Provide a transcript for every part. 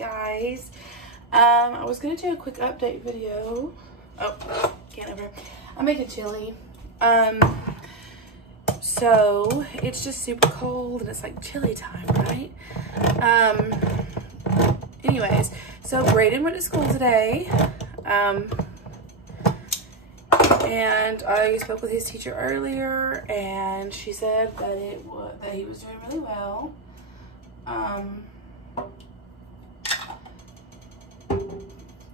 guys. I was gonna do a quick update video. Oh, can't ever. I'm making chili. So it's just super cold and it's like chili time, right? Anyways, so Brayden went to school today. And I spoke with his teacher earlier, and she said that he was doing really well.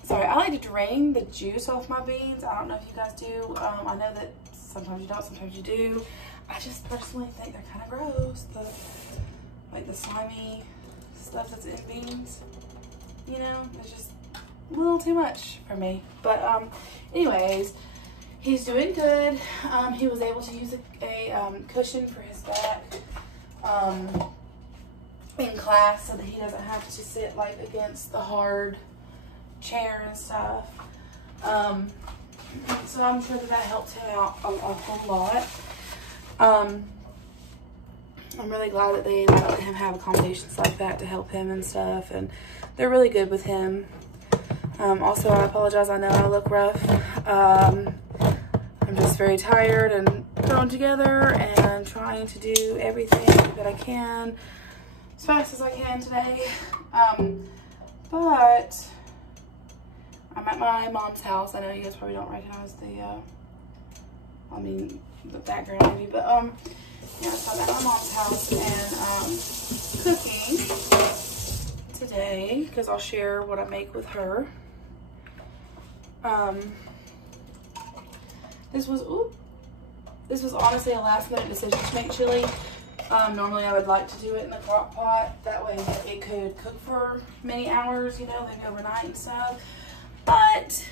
Sorry, I like to drain the juice off my beans. I don't know if you guys do. I know that sometimes you don't, sometimes you do. I just personally think they're kind of gross. Like the slimy stuff that's in beans. You know, it's just a little too much for me. But anyways, he's doing good. He was able to use a cushion for his back in class so that he doesn't have to sit like against the hard chair and stuff. So I'm sure that helped him out a whole lot. I'm really glad that they let him have accommodations like that to help him and stuff, and they're really good with him. Also, I apologize, I know I look rough. I'm just very tired and thrown together and trying to do everything that I can as fast as I can today. But I'm at my mom's house. I know you guys probably don't recognize the background maybe, but yeah, so I'm at my mom's house and cooking today because I'll share what I make with her. This was honestly a last minute decision to make chili. Normally I would like to do it in the crock pot, that way it could cook for many hours, you know, maybe overnight and stuff. But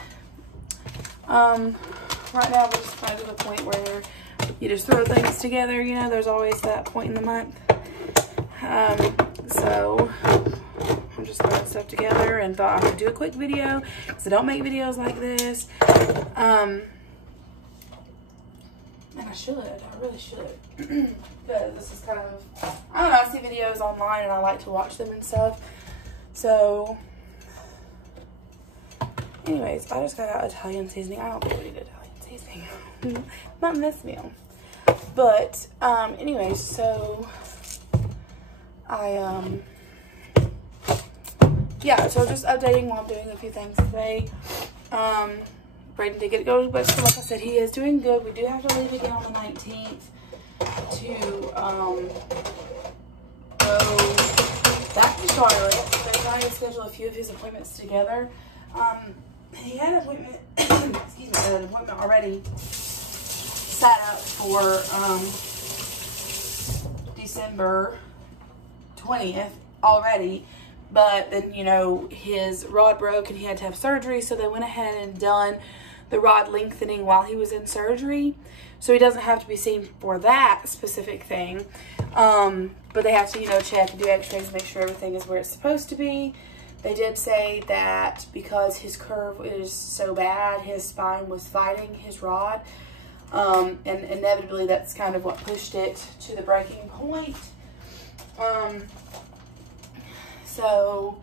right now we're just kind of to the point where you just throw things together, you know, there's always that point in the month. So I'm just throwing stuff together and thought I would do a quick video because I don't make videos like this. And I should, I really should. Because this is kind of, I don't know, I see videos online and I like to watch them and stuff. So anyways, I just got out Italian seasoning. I don't think we need Italian seasoning. Not in this meal. But, anyways, so yeah, so just updating while I'm doing a few things today. Brayden did get to go to bed, so like I said, he is doing good. We do have to leave again on the 19th to go back to Charlotte. They're trying to schedule a few of his appointments together. He had an appointment, excuse me, an appointment already set up for December 20th already, but then, you know, his rod broke and he had to have surgery, so they went ahead and done the rod lengthening while he was in surgery, so he doesn't have to be seen for that specific thing. But they have to, you know, check and do x-rays, make sure everything is where it's supposed to be. They did say that because his curve is so bad, his spine was fighting his rod. And inevitably that's kind of what pushed it to the breaking point. So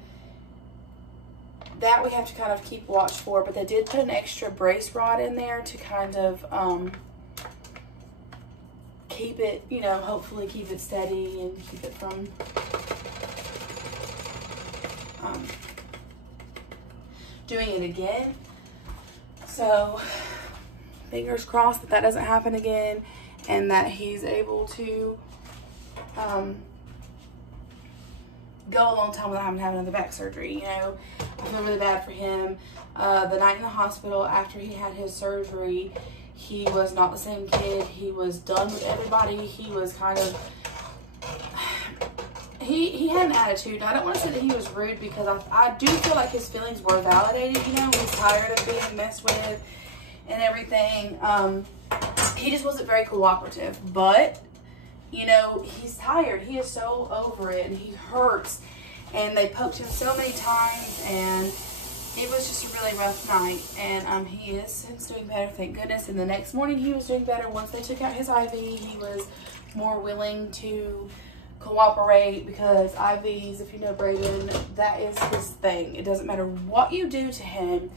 that we have to kind of keep watch for, but they did put an extra brace rod in there to kind of keep it, you know, hopefully keep it steady and keep it from doing it again. So fingers crossed that that doesn't happen again and that he's able to go a long time without having to have another back surgery. You know, I feel really bad for him. The night in the hospital after he had his surgery, he was not the same kid. He was done with everybody. He was kind of, he had an attitude. I don't want to say that he was rude because I do feel like his feelings were validated. You know, he's tired of being messed with and everything. He just wasn't very cooperative, but you know, he's tired. He is so over it and he hurts, and they poked him so many times and it was just a really rough night. And he is since doing better, thank goodness. And the next morning he was doing better. Once they took out his IV, he was more willing to cooperate, because IVs, if you know Braden, that is his thing. It doesn't matter what you do to him,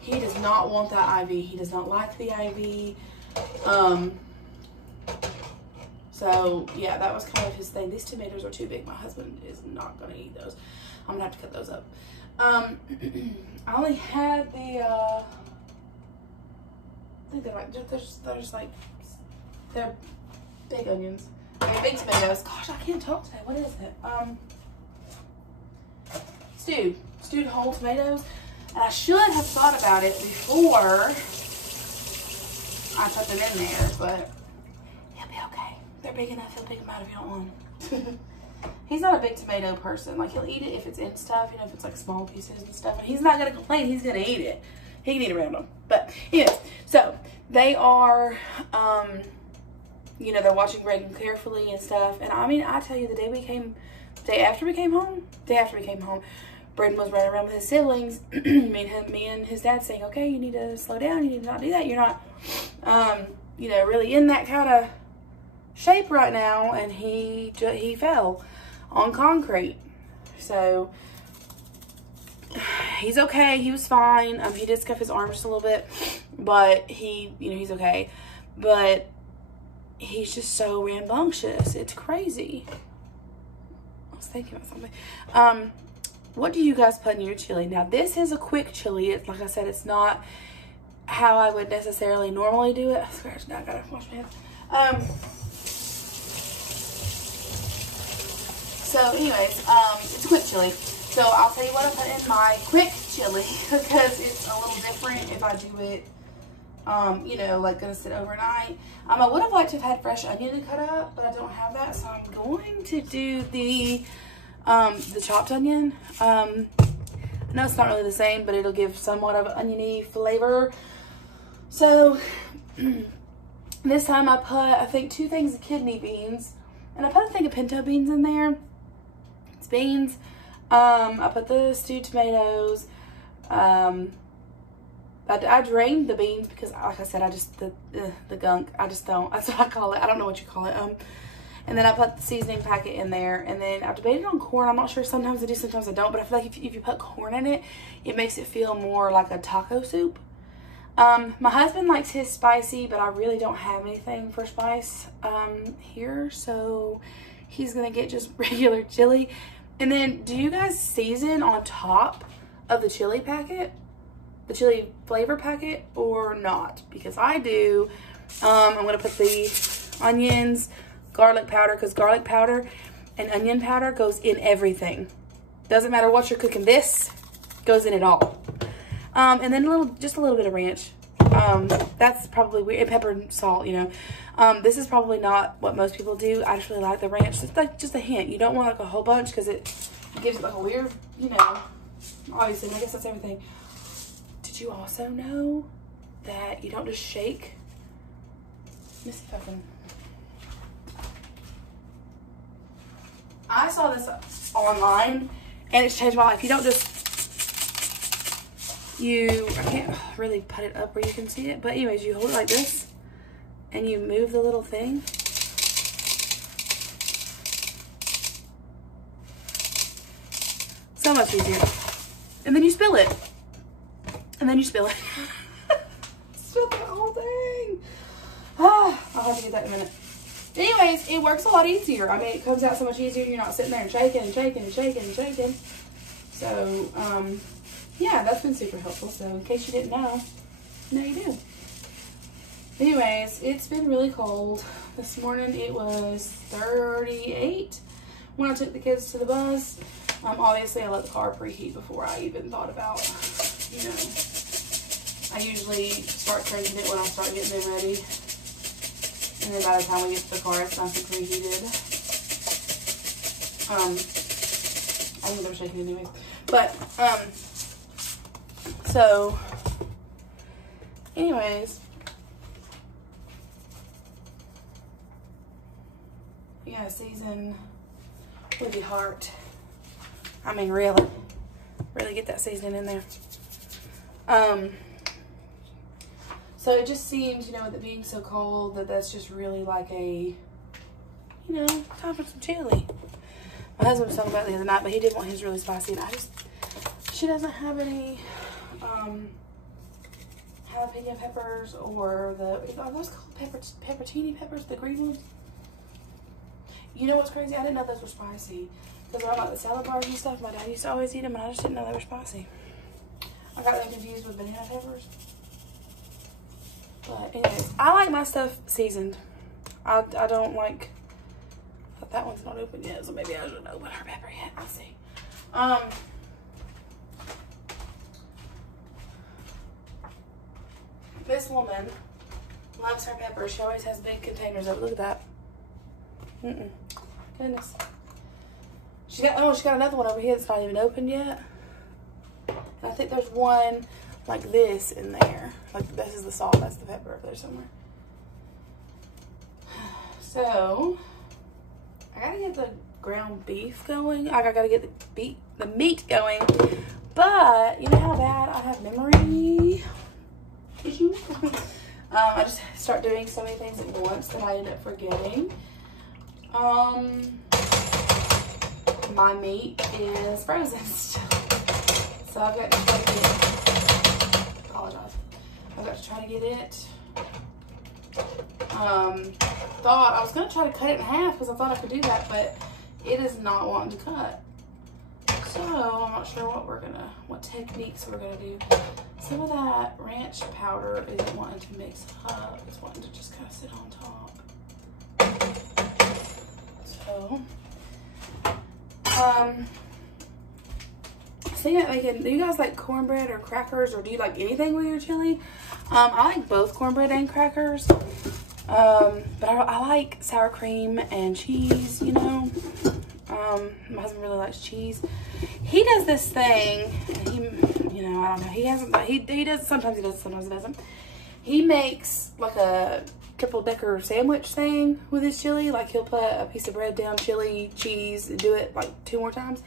he does not want that IV. He does not like the IV. So yeah, that was kind of his thing. These tomatoes are too big. My husband is not gonna eat those. I'm gonna have to cut those up. I only had the I think they're like they're big onions. They're big tomatoes. Gosh, I can't talk today. What is it? Stewed whole tomatoes. And I should have thought about it before I put them in there, but he'll be okay. They're big enough. He'll pick them out if you don't want them. He's not a big tomato person. Like, he'll eat it if it's in stuff, you know, if it's like small pieces and stuff. And he's not gonna complain. He's gonna eat it. He can eat around them. But anyways, so they are, you know, they're watching Braden carefully and stuff. And I mean, I tell you, the day after we came home, Braden was running around with his siblings, me and his dad saying, okay, you need to slow down, you need to not do that, you're not, you know, really in that kind of shape right now. And he fell on concrete. So he's okay, he was fine. He did scuff his arm just a little bit, but you know, he's okay. But he's just so rambunctious, it's crazy. I was thinking about something. What do you guys put in your chili? Now, this is a quick chili. It's, like I said, it's not how I would necessarily normally do it. Scratch, now I gotta wash my hands. So anyways, it's a quick chili. So I'll tell you what I put in my quick chili, because it's a little different if I do it, you know, like gonna sit overnight. I would have liked to have had fresh onion to cut up, but I don't have that. So I'm going to do the chopped onion. I know it's not really the same, but it'll give somewhat of an oniony flavor. So this time I put, I think, 2 things of kidney beans, and I put a thing of pinto beans in there. It's beans. I put the stewed tomatoes. I drained the beans because, like I said, I just, the gunk, I just don't, that's what I call it. I don't know what you call it. And then I put the seasoning packet in there, and then I debated on corn. I'm not sure, sometimes I do, sometimes I don't, but I feel like if you put corn in it, it makes it feel more like a taco soup. My husband likes his spicy, but I really don't have anything for spice here, so he's gonna get just regular chili. And then, do you guys season on top of the chili packet, the chili flavor packet, or not? Because I do. I'm gonna put the onions, garlic powder, because garlic powder and onion powder goes in everything. Doesn't matter what you're cooking, this goes in it all. And then just a little bit of ranch. That's probably weird. And pepper and salt, you know. This is probably not what most people do. I just really like the ranch. It's like just a hint. You don't want like a whole bunch, because it gives it like a weird, you know, obviously, I guess that's everything. Did you also know that you don't just shake? Let me see if I can. I saw this online, and it's changed my life. You don't just, I can't really put it up where you can see it, but anyways, you hold it like this, and you move the little thing. So much easier. And then you spill it. And then you spill it. Spill the whole thing. I'll have to get that in a minute. Anyways, it works a lot easier. I mean, it comes out so much easier. You're not sitting there and shaking and shaking and shaking and shaking. So, yeah, that's been super helpful. So, in case you didn't know, now you do. Anyways, it's been really cold. This morning it was 38 when I took the kids to the bus. Obviously, I let the car preheat before I even thought about, you know, I usually start changing it when I start getting them ready. And then by the time we get to the car, it's nice and preheated. I think they're shaking anyways. But, so, anyways, you gotta season with your heart. I mean, really get that seasoning in there. So it just seems, you know, with it being so cold, that that's just really like a, you know, time for some chili. My husband was talking about it the other night, but he did want his really spicy, and she doesn't have any jalapeno peppers or are those called pepperoni peppers, the green ones? You know what's crazy? I didn't know those were spicy. Because I like the salad bars and stuff. My dad used to always eat them, and I just didn't know they were spicy. I got them confused with banana peppers. But anyways, I like my stuff seasoned. I don't like... That one's not open yet, so maybe I shouldn't open her pepper yet. I'll see. This woman loves her peppers. She always has big containers of it. Look at that. Goodness. She got another one over here that's not even opened yet. And I think there's one like this in there. Like this is the salt, that's the pepper over there somewhere. So I gotta get the ground beef going. I gotta get the meat going. But you know how bad I have memory issues? I just start doing so many things at once that I end up forgetting. My meat is frozen still. So I've got to try to get it. Apologize. I've got to try to get it. Thought I was going to try to cut it in half because I thought I could do that, but it is not wanting to cut. So I'm not sure what techniques we're gonna do. Some of that ranch powder isn't wanting to mix up. It's wanting to just kind of sit on top. So, so yeah, do you guys like cornbread or crackers, or do you like anything with your chili? I like both cornbread and crackers. But I like sour cream and cheese, you know. My husband really likes cheese. He does this thing, and you know, I don't know. He does, sometimes he does, sometimes he doesn't. He makes like a triple-decker sandwich thing with his chili. Like he'll put a piece of bread down, chili, cheese, and do it like 2 more times.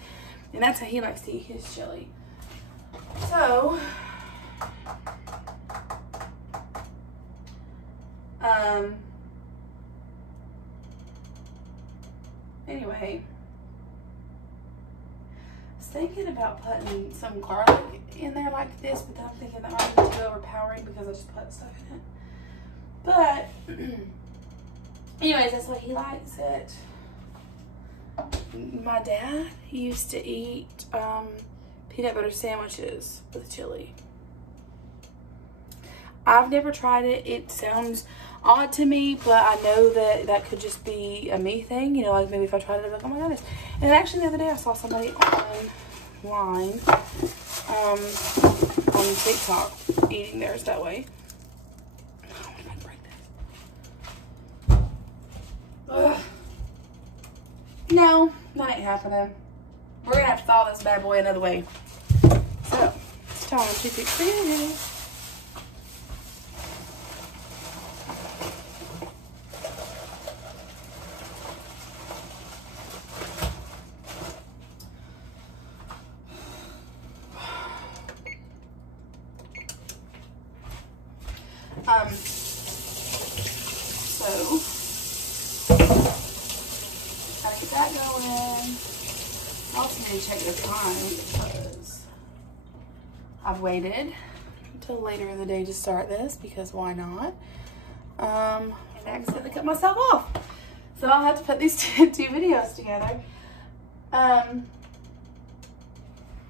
And that's how he likes to eat his chili. So, anyway, I was thinking about putting some garlic in there like this, but then I'm thinking that might be too overpowering because I just put stuff in it. But, anyways, that's what he likes it. My dad used to eat peanut butter sandwiches with chili. I've never tried it. It sounds odd to me, but I know that could just be a me thing. You know, like maybe if I tried it, I'd be like, oh my goodness. And actually the other day I saw somebody online on TikTok eating theirs that way. Oh, I'm gonna break this. Ugh. No, that ain't happening. We're gonna have to thaw this bad boy another way. So, it's time to fix it. So gotta get that going. I also need to check the time because I've waited until later in the day to start this because why not? And I accidentally cut myself off. So I'll have to put these two videos together.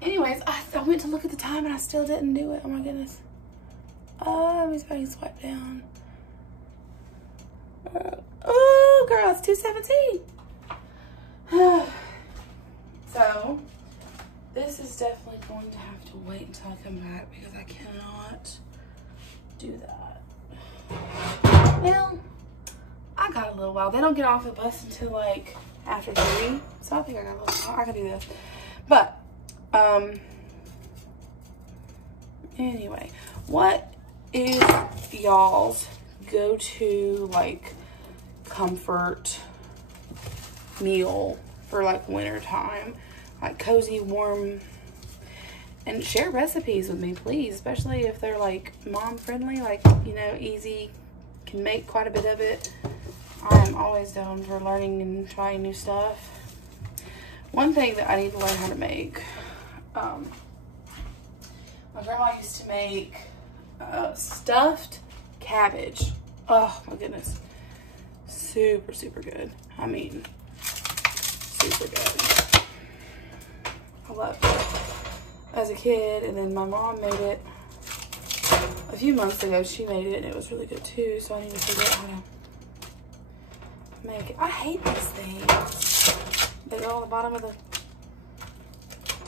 Anyways, I went to look at the time and I still didn't do it. Oh my goodness. Let me see if I can swipe down. Oh, girl, it's 2:17. So, this is definitely going to have to wait until I come back because I cannot do that. Well, I got a little while. They don't get off the bus until like after 3, so I think I got a little while. I can do this. But, anyway, what is y'all's go-to like comfort meal for like winter time? Like cozy, warm, and share recipes with me, please, especially if they're like mom friendly, like, you know, easy, can make quite a bit of it. I am always down for learning and trying new stuff. one thing that I need to learn how to make, my grandma used to make stuffed cabbage. Oh my goodness. Super, super good. I mean, super good. I loved it as a kid, and then my mom made it a few months ago. She made it and it was really good too, so I need to figure out how to make it. I hate these things. They go on the bottom of the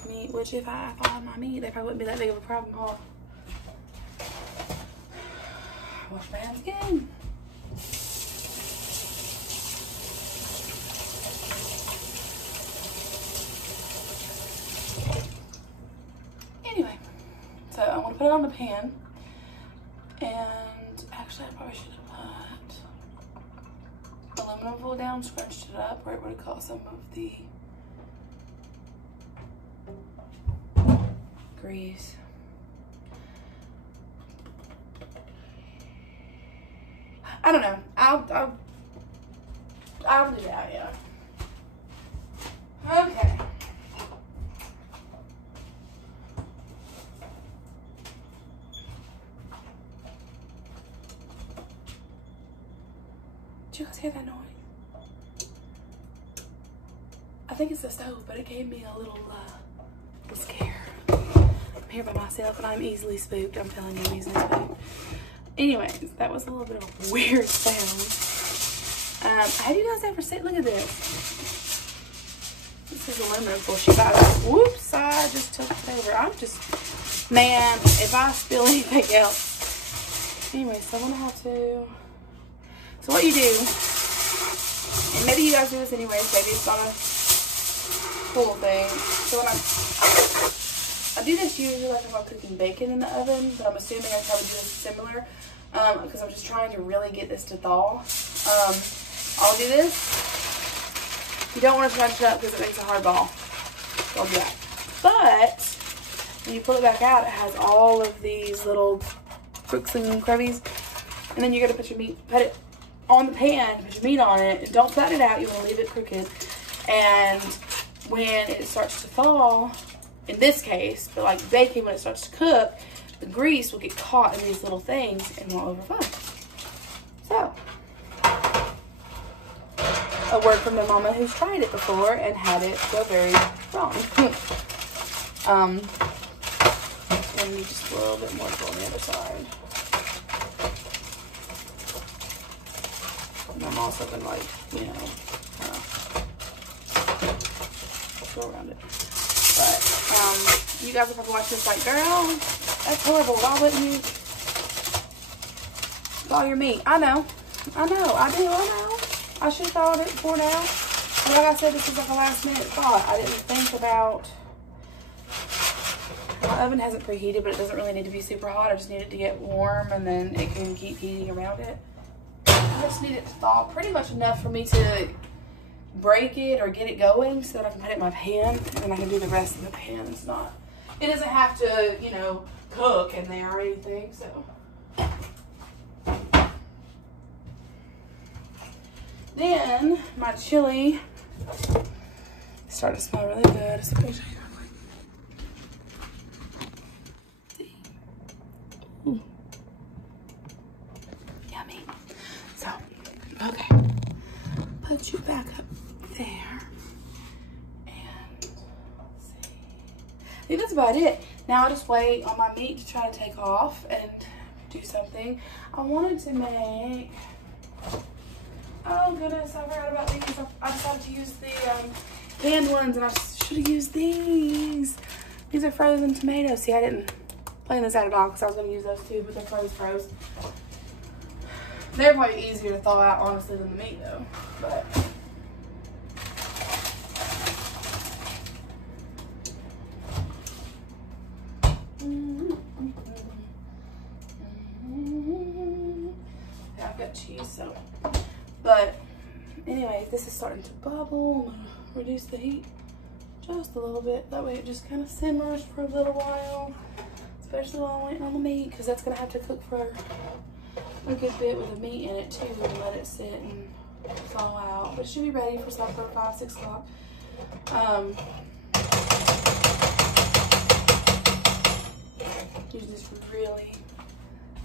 meat, which if I had my meat, they probably wouldn't be that big of a problem, huh? Wash my hands again. Anyway, so I want to put it on the pan, and actually I probably should have put aluminum foil down, scrunched it up where it would have caught some of the grease. I don't know. I'll do that, yeah. Okay. Did you guys hear that noise? I think it's the stove, but it gave me a little scare. I'm here by myself and I'm easily spooked. I'm telling you, I'm easily spooked. Anyways, that was a little bit of a weird sound. Have you guys ever seen, look at this. This is aluminum foil. She got it. Whoops, I just took it over. I'm just, man, if I spill anything else. Anyway, so I'm gonna have to, so what you do, and maybe you guys do this anyways, maybe it's not a full thing. So when I do this usually like if I'm cooking bacon in the oven, but I'm assuming I probably do this similar because I'm just trying to really get this to thaw. I'll do this. You don't want to crunch it up because it makes a hard ball. Don't do that. But when you pull it back out, it has all of these little crooks and crevies. And then you're going to put your meat, put it on the pan, put your meat on it, and don't flatten it out. You want to leave it crooked. And when it starts to thaw, in this case, but like bacon, when it starts to cook, the grease will get caught in these little things and won't overflow. So, a word from the mama who's tried it before and had it go very wrong. And just a little bit more on the other side. And I'm also gonna like, you know, go around it. But you guys are probably watching this like, girl, that's horrible. Why wouldn't you thaw your meat? I know. I know. I do. I know. I should have thawed it before now. But like I said, this is like a last minute thought. I didn't think about, my oven hasn't preheated, but it doesn't really need to be super hot. I just need it to get warm and then it can keep heating around it. I just need it to thaw pretty much enough for me to break it or get it going so that I can put it in my pan and then I can do the rest of the pan. It's not, it doesn't have to, you know, cook in there or anything, so. Then my chili is starting to smell really good. Ooh. Yummy. So, okay. Put you back up there. And see. I think that's about it. Now I just wait on my meat to try to take off and do something. I wanted to make, oh goodness, I forgot about these. I decided to use the canned ones and I should have used these. These are frozen tomatoes. See, I didn't plan this out at all because I was going to use those too, but they're froze. They're probably easier to thaw out, honestly, than the meat though. But yeah, I've got cheese, so. But anyways, this is starting to bubble. I'm gonna reduce the heat just a little bit. That way it just kind of simmers for a little while, especially while I'm waiting on the meat, because that's gonna have to cook for a good bit with the meat in it too, and let it sit and thaw out. But it should be ready for supper 5, 6 o'clock. Use this really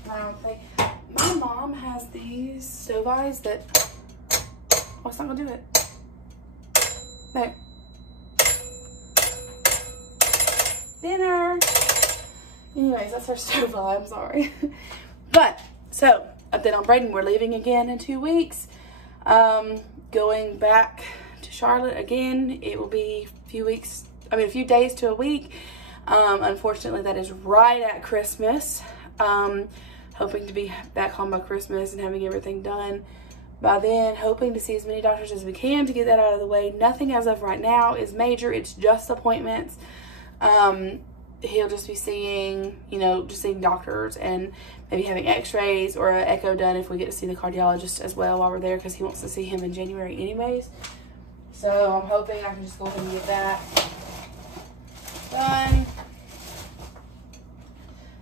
loud thing. My mom has these stove eyes that, oh, it's not gonna do it. There. Dinner. Anyways, that's our stove eye, I'm sorry. But, so, update on Braden. We're leaving again in 2 weeks. Going back to Charlotte again. It will be a few days to a week. Unfortunately, that is right at Christmas. Hoping to be back home by Christmas and having everything done by then. Hoping to see as many doctors as we can to get that out of the way. Nothing as of right now is major. It's just appointments. He'll just be seeing, just seeing doctors and maybe having x-rays or an echo done if we get to see the cardiologist as well while we're there, because he wants to see him in January anyways. So I'm hoping I can just go ahead and get that done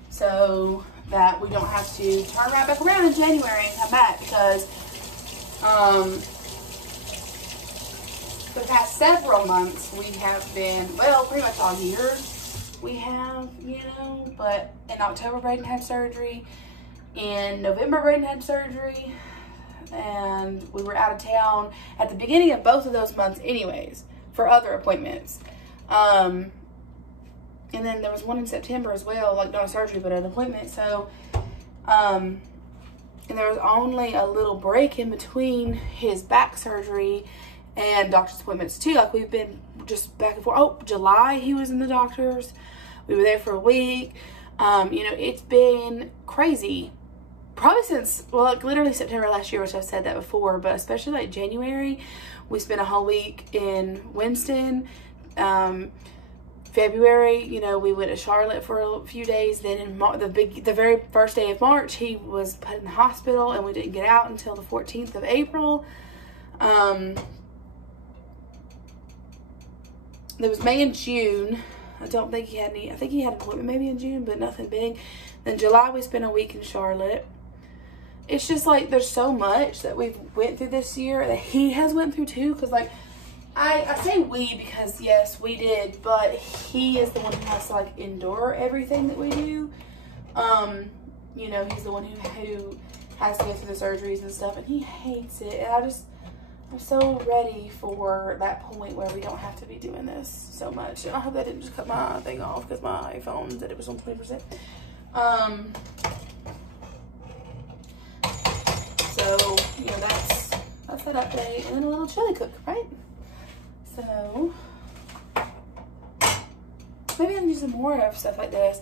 so that we don't have to turn right back around in January and come back, because the past several months we have been, well, pretty much all year we have, but in October Braden had surgery, in November Braden had surgery, and we were out of town at the beginning of both of those months anyways for other appointments. And then there was one in September as well, like not a surgery but an appointment. So and there was only a little break in between his back surgery and doctor's appointments too. Like we've been just back and forth. Oh, July he was in the doctor's. We were there for a week. It's been crazy. Probably since, well, like literally September last year, which I've said that before, but especially like January, we spent a whole week in Winston. February, we went to Charlotte for a few days. Then in the very first day of March, he was put in the hospital, and we didn't get out until the 14th of April. There was May and June. I don't think he had any. I think he had an appointment maybe in June, but nothing big. Then July, we spent a week in Charlotte. It's just like there's so much that we've went through this year that he has went through too. Because like I say we because yes, we did, but he is the one who has to like endure everything that we do. He's the one who has to go through the surgeries and stuff, and he hates it. And I'm so ready for that point where we don't have to be doing this so much. And I hope that didn't just cut my thing off because my phone said it was on 20%. So, that's that update. And then a little chili cook, right? So, maybe I can do some more of stuff like this.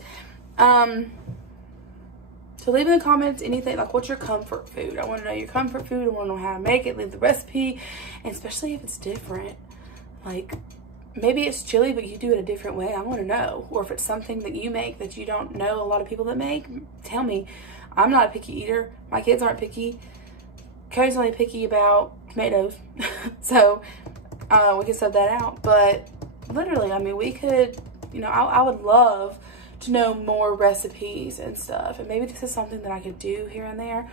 So leave in the comments anything, like what's your comfort food? I want to know your comfort food. I want to know how to make it. Leave the recipe, and especially if it's different. Like maybe it's chili, but you do it a different way. I want to know. Or if it's something that you make that you don't know a lot of people that make, tell me. I'm not a picky eater. My kids aren't picky. Cody's only picky about tomatoes. So we can sub that out. But literally, I mean, we could, I would love to know more recipes and stuff, and maybe this is something that I could do here and there.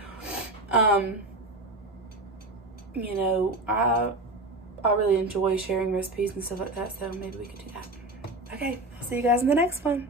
I really enjoy sharing recipes and stuff like that, so maybe we could do that. Okay, I'll see you guys in the next one.